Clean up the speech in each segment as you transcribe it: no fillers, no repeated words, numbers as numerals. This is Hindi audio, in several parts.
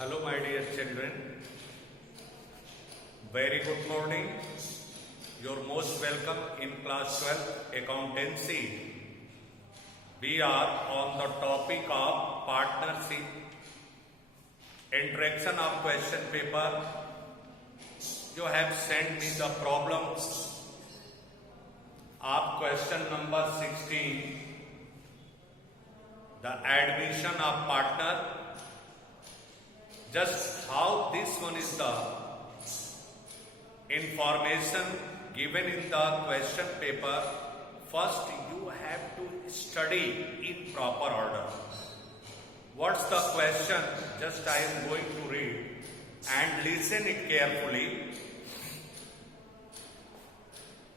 Hello, my dear children. Very good morning. You're most welcome in class 12 accountancy. We are on the topic of partnership. Introduction of question paper. You have sent me the problems of question number 16. The admission of partner. Just how this one is the information given in the question paper. First you have to study in proper order. What's the question? Just I am going to read and listen it carefully.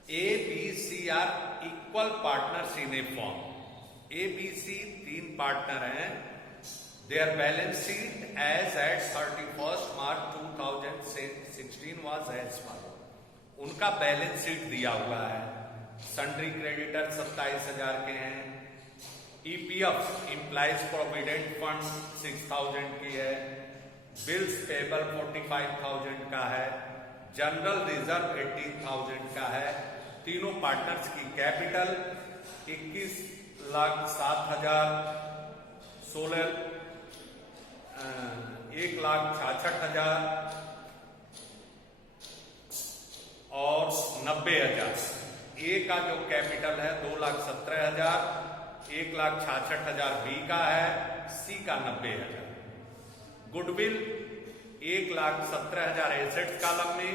A, B, C are equal partners in a firm. A, B, C तीन पार्टनर हैं. Their balance sheet as at 31st March 2016 was as follows. उनका बैलेंस शीट दिया हुआ है. सन्ड्री क्रेडिटर 27,000 के हैं. ईपीएफ इम्प्लाइज प्रोविडेंट फंड 6,000 की है. बिल्स पेबल 45,000 का है. जनरल रिजर्व 18,000 का है. तीनों पार्टनर्स की कैपिटल 21,07,000, 1,66,000 और 90,000. ए का जो कैपिटल है 2,17,000, 1,66,000 बी का है, सी का 90,000. गुडविल 1,17,000 एसेट्स कॉलम में,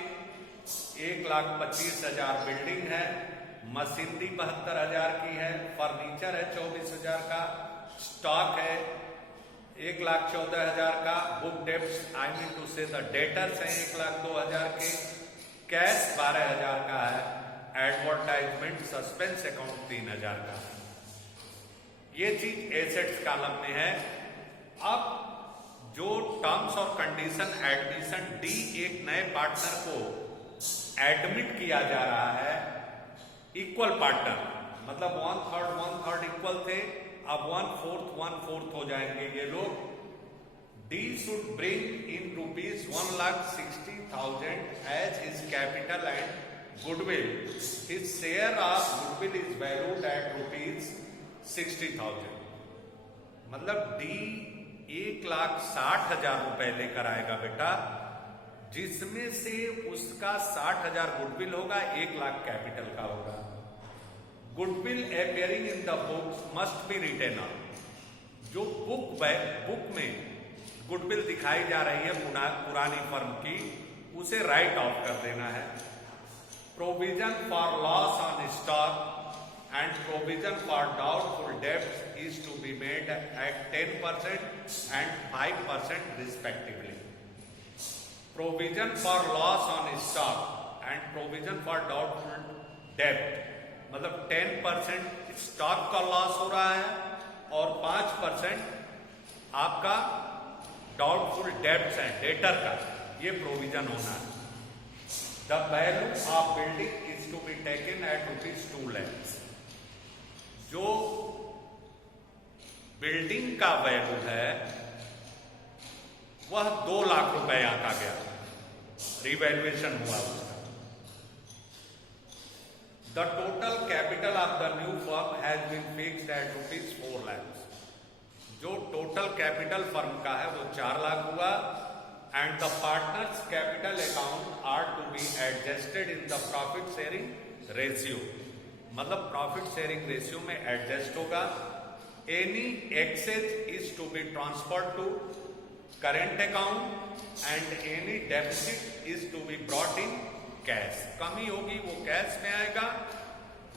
1,25,000 बिल्डिंग है. मशीनरी 72,000 की है. फर्नीचर है 24,000 का. स्टॉक है 1,14,000 का. Book debts I mean to say the debtors हैं 1,02,000 के. कैश 12,000 का है. एडवर्टाइजमेंट सस्पेंस अकाउंट 3,000 का. ये चीज एसेट्स कॉलम में है. अब जो टर्म्स और कंडीशन एडमिशन डी, एक नए पार्टनर को एडमिट किया जा रहा है. इक्वल पार्टनर मतलब 1/3 इक्वल थे. अब 1/4 हो जाएंगे ये लोग. D should bring in rupees 1,60,000 as his capital and goodwill. His share of goodwill is valued at rupees 60,000. मतलब डी 1,60,000 रुपए लेकर आएगा बेटा, जिसमें से उसका 60,000 गुडविल होगा, 1,00,000 कैपिटल का होगा. Goodwill appearing in the books must be written. जो बुक में गुडविल दिखाई जा रही है पुरानी फर्म की, उसे राइट ऑफ कर देना है. Provision for loss on stock and provision for doubtful debts is to be made at 10% and 5% respectively. Provision for loss on stock and provision for doubtful डेब्ट मतलब 10% स्टॉक का लॉस हो रहा है और 5% आपका डाउटफुल डेब्ट्स है डेटर का. ये प्रोविजन होना है. The value of building is to be taken at rupees 2 lakhs. जो बिल्डिंग का वैल्यू है वह 2 लाख रुपए आंका गया. रिवैल्यूएशन हुआ उसका. The total capital of the new firm has been fixed at rupees 4 lakhs. जो टोटल कैपिटल फर्म का है वो 4 लाख हुआ. And the partners capital account are to be adjusted in the profit sharing ratio. मतलब प्रॉफिट शेयरिंग रेशियो में एडजस्ट होगा. Any excess is to be transferred to current account and any deficit is to be brought in cash. कमी होगी वो कैश में आएगा,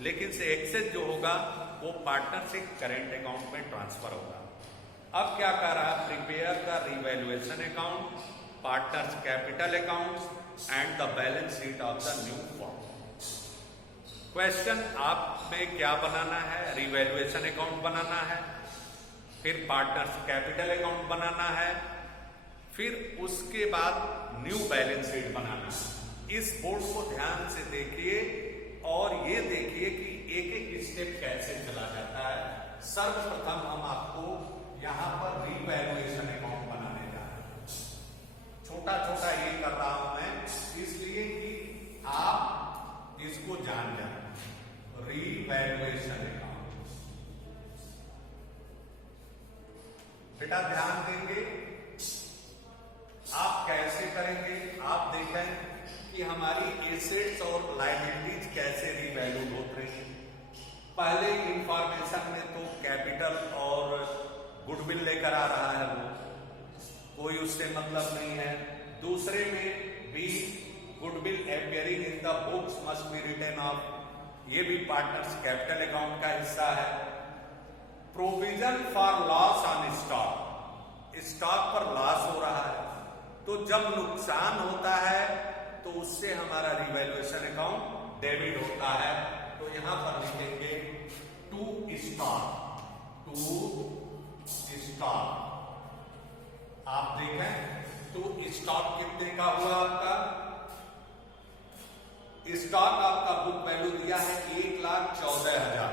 लेकिन से एक्सेस जो होगा वो पार्टनर से करेंट अकाउंट में ट्रांसफर होगा. अब क्या कर रहा है? Prepare the revaluation account, partners capital accounts and the balance sheet of the new firm. Question आप में क्या बनाना है? रिवैल्यूएशन अकाउंट बनाना है, फिर पार्टनर्स कैपिटल अकाउंट बनाना है, फिर उसके बाद न्यू बैलेंस शीट बनाना है. इस बोर्ड को ध्यान से देखिए और ये देखिए कि एक एक स्टेप कैसे चला जाता है. सर्वप्रथम हम आपको यहाँ पर रिवैल्यूएशन अकाउंट बनाने जा रहे हैं. बेटा ध्यान देंगे, आप कैसे करेंगे? आप देखें कि हमारी एसेट्स और लायबिलिटीज कैसे रिवैल्यू होते हैं। पहले इंफॉर्मेशन में तो कैपिटल और गुडविल लेकर आ रहा है, वो कोई उससे मतलब नहीं है। दूसरे में भी goodwill appearing in the books must be written off, ये भी पार्टनर्स कैपिटल अकाउंट का हिस्सा है। Provision for loss on stock, stock पर लॉस हो रहा है, तो जब नुकसान होता है तो उससे हमारा रिवैल्यूएशन अकाउंट डेबिट होता है। तो यहां पर लिखेंगे टू स्टॉक, टू स्टॉक। आप देखें टू स्टॉक कितने का हुआ आपका? स्टॉक आपका बुक वैल्यू दिया है 1,14,000,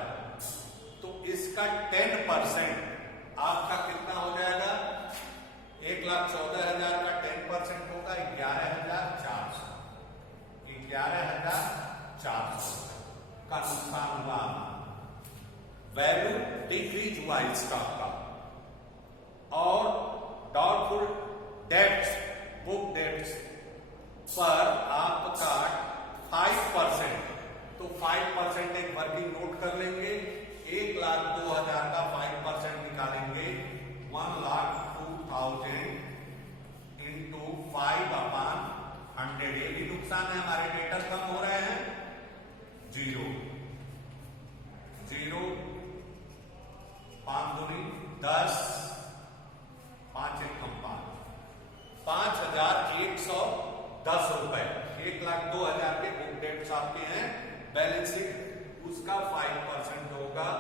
तो इसका 10% आपका कितना हो जाएगा? 1,14,000 का 10% होगा 11,400, 11,400 का नुकसान हुआ। वैल्यू डिक्रीज हुआ स्टॉक का। और डाउटफुल डेट्स, बुक डेट्स पर आपका 5%, तो 5% एक वर्किंग नोट कर लेंगे। 1,02,000 का 5% निकालेंगे, 1,02,000 इंटू 5/100। ये भी नुकसान है, हमारे डेटर कम हो रहे हैं। 0, 5 दूनी 10, 5 एक कम 5,110 रुपए। 1,02,000 के बुक डेट्स आपके हैं, बैलेंस शीट उसका 5% होगा।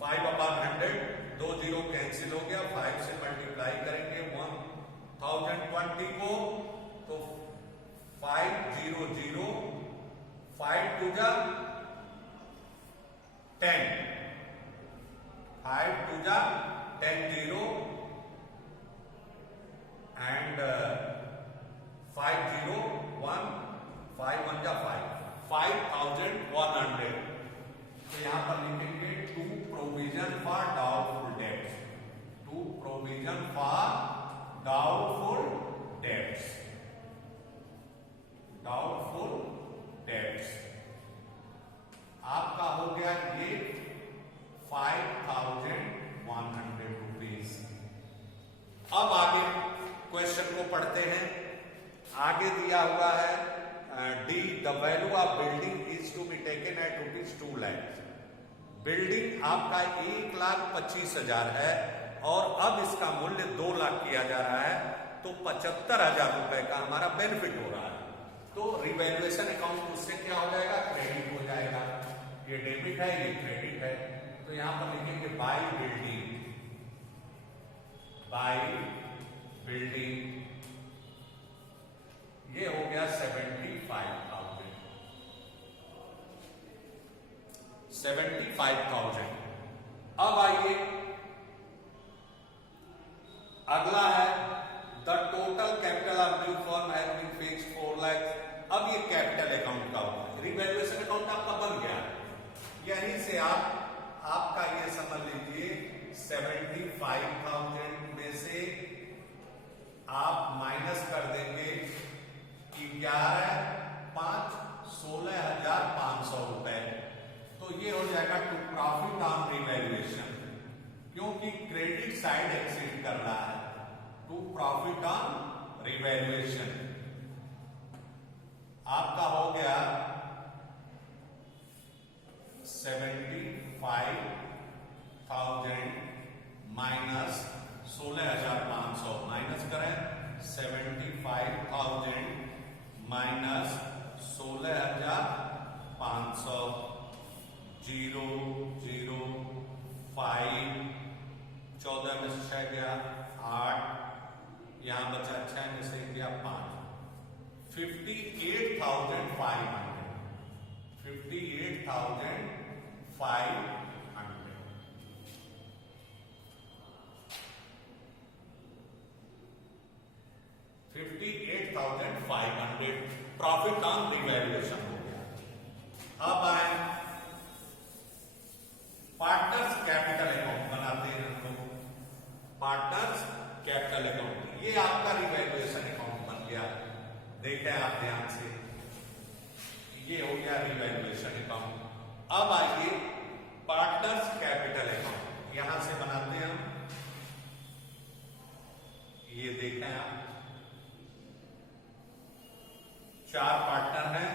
5/100, 2 0 कैंसिल हो गया, 5 से मल्टीप्लाई करेंगे 1020 को, तो 500, 5 2 जा 10, 5 2 जा 10 0 and 5 0 1, 5 1 जा 5,100। तो यहां पर लिखेंगे to provision for doubtful debts, to provision for doubtful debts, doubtful debts आपका हो गया ये 5,100 रुपीज। अब आगे क्वेश्चन को पढ़ते हैं। आगे दिया हुआ है D, the value of building is to be taken at ₹2 lakh. Building आपका 1,25,000 है और अब इसका मूल्य 2 लाख किया जा रहा है, तो 75,000 रुपए का हमारा बेनिफिट हो रहा है। तो रिवैल्यूएशन अकाउंट उससे क्या हो जाएगा? क्रेडिट हो जाएगा। ये डेबिट है, ये क्रेडिट है। तो यहां पर लिखेंगे बाय बिल्डिंग, बाय बिल्डिंग, ये हो गया 75,000, 75,000। अब आइए अगला है the total capital of new firm has been fixed 4 lakh. अब ये कैपिटल अकाउंट का होगा, रिवैल्यूएशन अकाउंट आपका बन गया। यहीं से आपका ये समझ लीजिए 75,000 में से आप माइनस कर देंगे 11 5 16,500 रुपए। तो ये हो जाएगा टू प्रॉफिट ऑन रिवैल्यूएशन, क्योंकि क्रेडिट साइड एक्सीड कर रहा है। टू प्रॉफिट ऑन रिवैल्यूएशन आपका हो गया 75,000 माइनस 16,500, माइनस करें 75,000 माइनस 16,500, 0 0 5, 14 में से 6 गया 8, यहां बचा 6 में से गया 5, 58,500, 58,500। 58,500 प्रॉफिट ऑन रिवैल्यूएशन हो गया। अब आए पार्टनर्स कैपिटल अकाउंट बनाते हैं हम लोग। हैं आप, 4 पार्टनर हैं,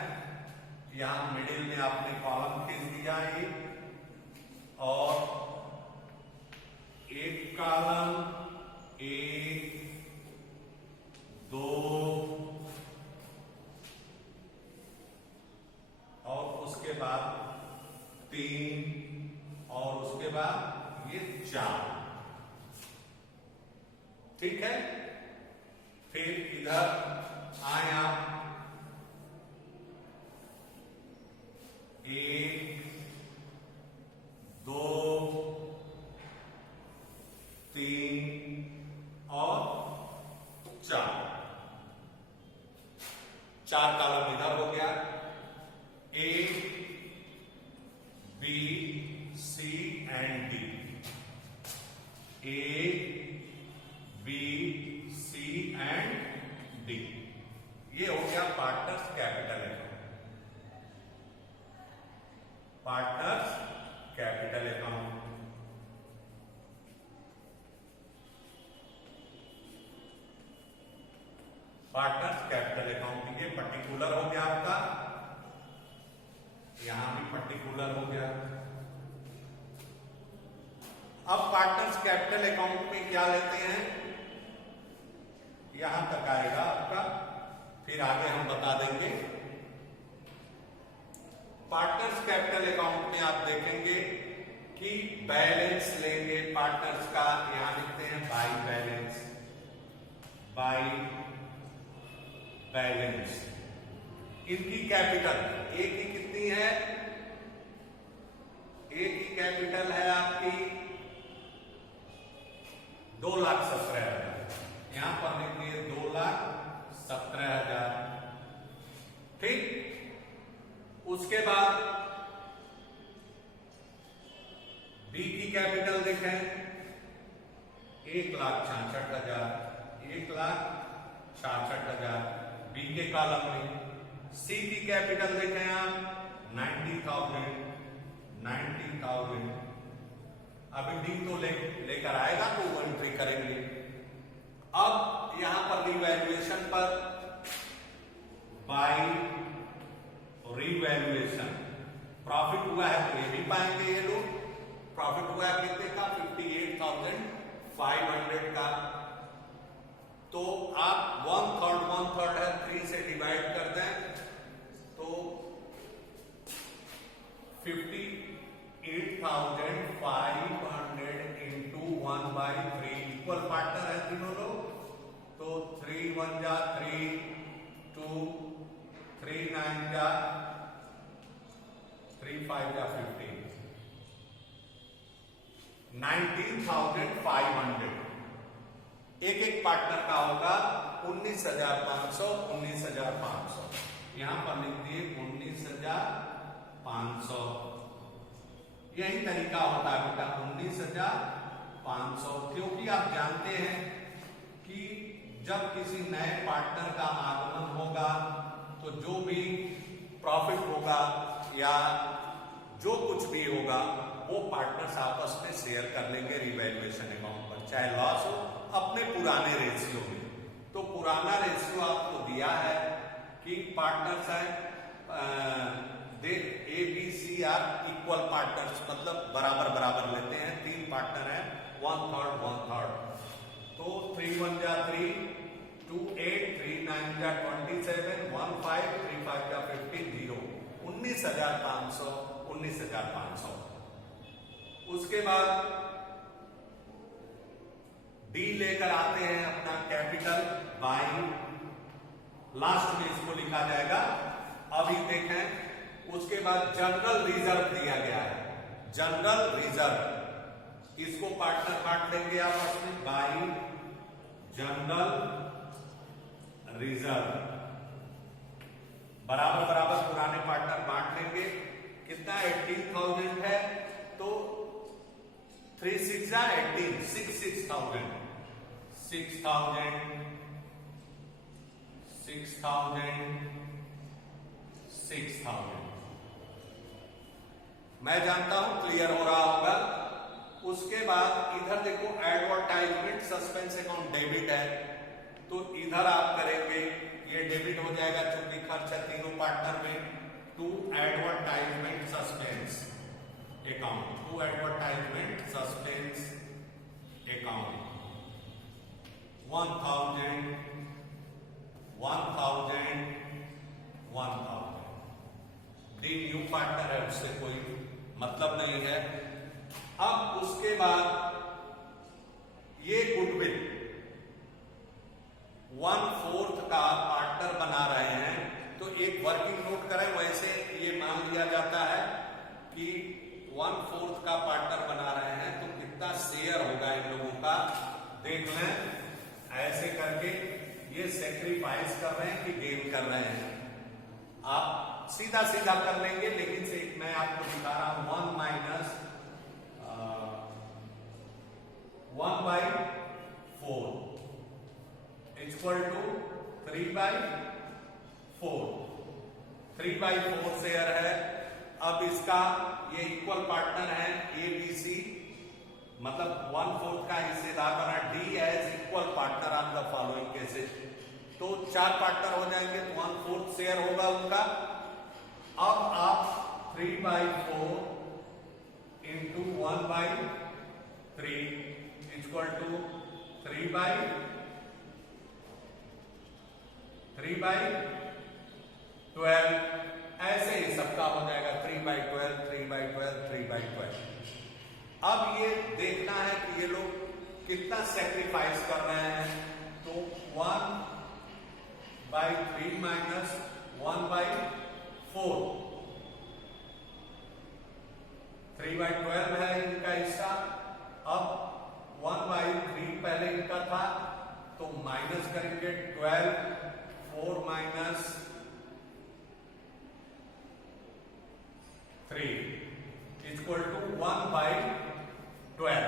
यहां मिडिल में आपने कॉलम खींच दिया एक, और एक कॉलम, 1 2 और उसके बाद 3 और उसके बाद ये 4। ठीक है, फिर इधर आए आप, 1 2 3 और 4 कॉलम इधर हो गया, A B C and D, A B C and D, ये हो गया partners capital account. Partners capital account, partners capital account, ये पर्टिकुलर हो गया आपका, यहां भी पर्टिकुलर हो गया। अब पार्टनर्स कैपिटल अकाउंट में क्या लेते हैं, यहां तक आएगा आपका, फिर आगे हम बता देंगे। पार्टनर्स कैपिटल अकाउंट में आप देखेंगे कि बैलेंस लेंगे पार्टनर्स का, यहां लिखते हैं बाई बैलेंस, बाई बैलेंस। इनकी कैपिटल एक ही कितनी है, एक ही कैपिटल है आपकी 2,17,000, यहां पर लिखिए 2,17,000। ठीक, उसके बाद बी की कैपिटल देखें 1,66,000, 1,66,000 बी के कॉलम में। सी की कैपिटल देखें आप 90,000, 90,000। अभी डी तो लेकर आएगा तो वो एंट्री करेंगे। अब यहां पर रिवैल्यूएशन पर बाई रिवैल्यूएशन, प्रॉफिट हुआ है तो ये भी पाएंगे ये लोग, प्रॉफिट हुआ है कितने का, 58,500 का। तो आप 1/3 है, 3 से डिवाइड कर दें तो 58,500 इंटू 1/3, इक्वल पार्टनर है तीनों लोग, तो 3 1 जा 3, 2 3 9 जा 3 5 जा 15, 19,500। एक एक पार्टनर का होगा 19,500, 19,500, यहां पर लिख दिए 19,500। यही तरीका होता है बेटा 19,500, क्योंकि आप जानते हैं कि जब किसी नए पार्टनर का आगमन होगा तो जो भी प्रॉफिट होगा या जो कुछ भी होगा वो पार्टनर्स आपस में शेयर कर लेंगे रिवैल्यूएशन अकाउंट पर, चाहे लॉस हो अपने पुराने रेशियो में। तो पुराना रेशियो आपको दिया है कि पार्टनर्स है they A B C are equal partners, मतलब बराबर बराबर लेते हैं, 3 पार्टनर है 1/3 1/3। तो 3 1 जा 3, 2 8, 3 9 जा 27, 1 5, 3 5 जा 15, 0, 19,500, 19,500। उसके बाद डी लेकर आते हैं अपना कैपिटल बाई, लास्ट में इसको लिखा जाएगा। अभी देखें, उसके बाद जनरल रिजर्व दिया गया है, जनरल रिजर्व, इसको पार्टनर बांट देंगे आपस में, बाई जनरल रिजर्व, बराबर बराबर पुराने पार्टनर बांट लेंगे। कितना 18,000 है तो 3 6 जा 18, 6,000, 6,000, 6,000, 6,000। मैं जानता हूं क्लियर हो रहा होगा। उसके बाद इधर देखो एडवर्टाइजमेंट सस्पेंस अकाउंट डेबिट है, तो इधर आप करेंगे, ये डेबिट हो जाएगा चूंकि खर्च है तीनों पार्टनर में। To advertisement suspense account, to advertisement suspense account 1000 1000 1000। D new partner है, उससे कोई मतलब नहीं है। अब उसके बाद ये गुडविल 1/4 का पार्टनर बना रहे हैं, तो एक वर्किंग नोट करें। वैसे ये मान लिया जाता है कि 1/4 का पार्टनर बना रहे हैं, तो कितना शेयर होगा इन लोगों का देख लें। ऐसे करके ये सेक्रीफाइस कर रहे हैं कि गेन कर रहे हैं, आप सीधा सीधा कर लेंगे, लेकिन से मैं आपको दिखा रहा हूं। 1 माइनस 1/4 इक्वल टू 3/4। 3/4 शेयर है। अब इसका ये इक्वल पार्टनर है ए बी सी, मतलब 1/4 का हिस्सेदार बना D as equal partner on the following cases. तो 4 पार्टनर हो जाएंगे, तो 1/4 शेयर होगा उनका। अब आप 3/4 इंटू 1/3 इक्वल टू 3/12 ऐसे ही सबका हो जाएगा 3/12 3/12 3/12। अब ये देखना है कि ये लोग कितना सेक्रीफाइस कर रहे हैं, तो 1/3 माइनस 1/4 3/12 है इनका हिस्सा। अब 1/3 पहले इनका था, तो माइनस करेंगे 12, 4 माइनस 3 इक्वल टू 1/12।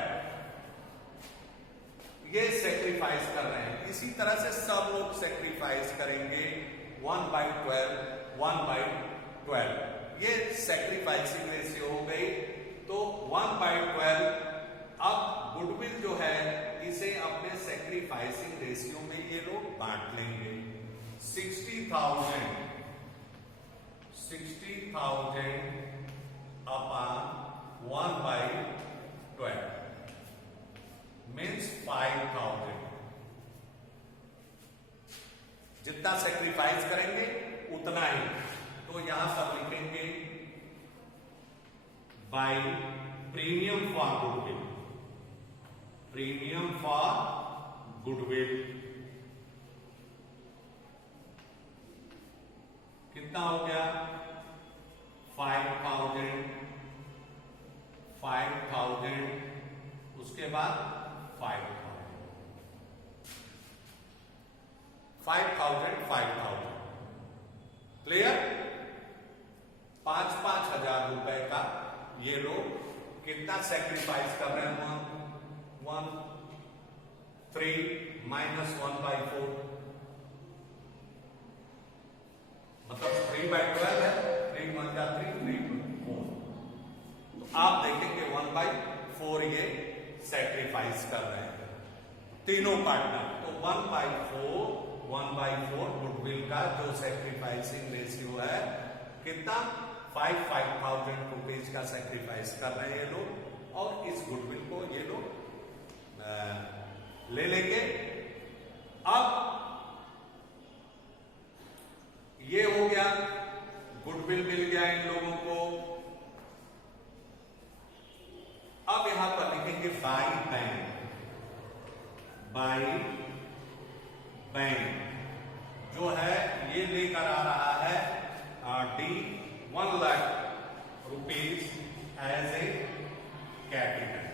ये सेक्रीफाइस कर रहे हैं। इसी तरह से सब लोग सेक्रीफाइस करेंगे 1/12 1/12। ये सेक्रीफाइसिंग रेशियो हो गई। तो 1/12 अब गुडविल जो है इसे अपने सेक्रीफाइसिंग रेशियो में ये लोग बांट लेंगे। 60,000 अपॉन 1/12 मीन्स 5,000। जितना सेक्रीफाइस करेंगे उतना ही। तो यहां पर लिखेंगे by premium for goodwill, premium for goodwill कितना हो गया 5,000 उसके बाद 5,000 क्लियर। 5-5 हजार रुपए का ये लोग कितना सेक्रीफाइस कर रहे हैं। 3 माइनस 1/4 मतलब 3/12 है। 3 1 जा 3 3/4। तो आप देखेंगे 1/4 ये सेक्रीफाइस कर रहे हैं तीनों पार्टनर। तो 1/4 गुडविल का जो सेक्रीफाइसिंग रेशियो है कितना 5,000 रुपीज का सेक्रीफाइस कर रहे हैं ये लोग। और इस गुडविल को ये लोग ले लेंगे। अब ये हो गया, गुडविल मिल गया इन लोगों को। अब यहां पर लिखेंगे बाई बैंक जो है ये लेकर आ रहा है D 1 lakh rupees as a capital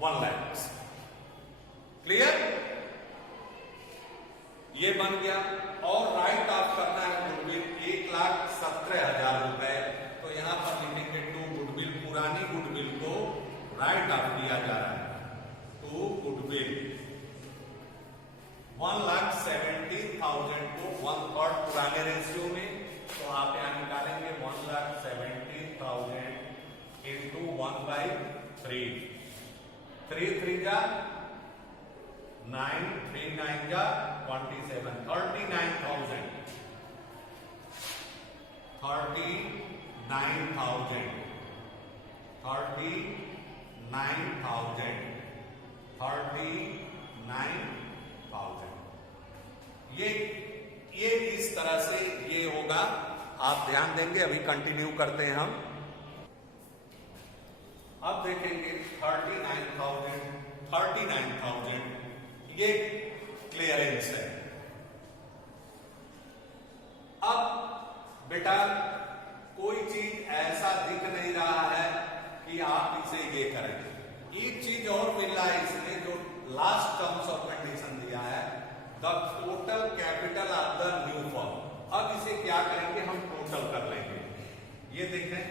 1 lakh. Clear, ये बन गया। और राइट ऑफ करना है गुडविल 1,17,000 रुपए। तो यहां पर लिखेंगे टू गुडविल, पुरानी गुडविल को राइट ऑफ दिया जा रहा है। टू गुडविल 1,17,000 को 1/3 पुराने रेशियो में। तो आप यहां निकालेंगे 1,17,000 इंटू 1/3। 3 3 जा 9 3 9 जा 27, 39,000, 39,000, 39,000, 39,000। ये इस तरह से ये होगा, आप ध्यान देंगे। अभी कंटिन्यू करते हैं हम। अब देखेंगे 39,000 ये क्लियरेंस है। अब बेटा कोई चीज ऐसा दिख नहीं रहा है कि आप इसे ये करें। एक चीज और मिल रहा है इसमें, जो लास्ट टर्म्स ऑफ कंडीशन दिया है, the total capital of the new firm. अब इसे क्या करेंगे, हम टोटल कर लेंगे। ये देखें,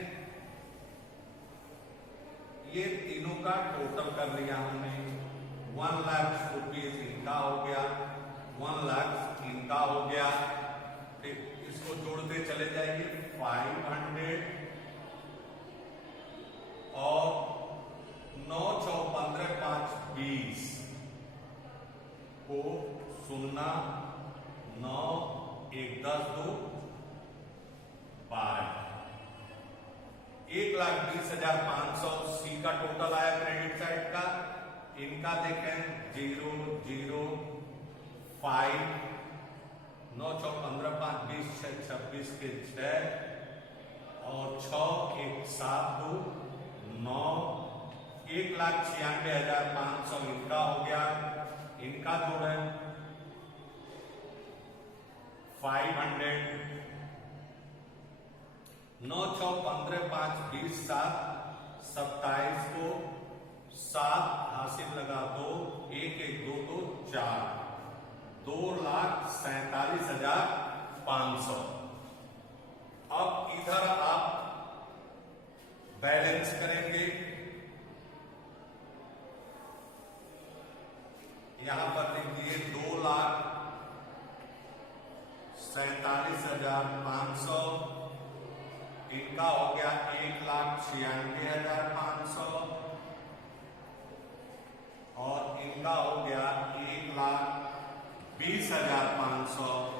ये तीनों का टोटल कर लिया हमने। 1 लाख रुपीज इनका हो गया, 1 लाख इनका हो गया। फिर इसको जोड़ते चले जाएंगे, 500 और 9 6 15 5 20 को 0 9 1 10 2 12, 1,20,500 सी का टोटल आया क्रेडिट साइड का। इनका देखें 0 0 5 9 6 15 5 20 6 26 के 6 और 6 1 7 2 9, 1,96,500 इनका हो गया। इनका जोड़ें 500, 9 6 15 5 20 7 27 को 7 हासिल लगा 2 1 1 2 2 4, 2,47,500। अब इधर आप बैलेंस करेंगे। यहां पर देखिए 2,47,500, इनका हो गया 1,96,500 और इनका हो गया 1,20,500।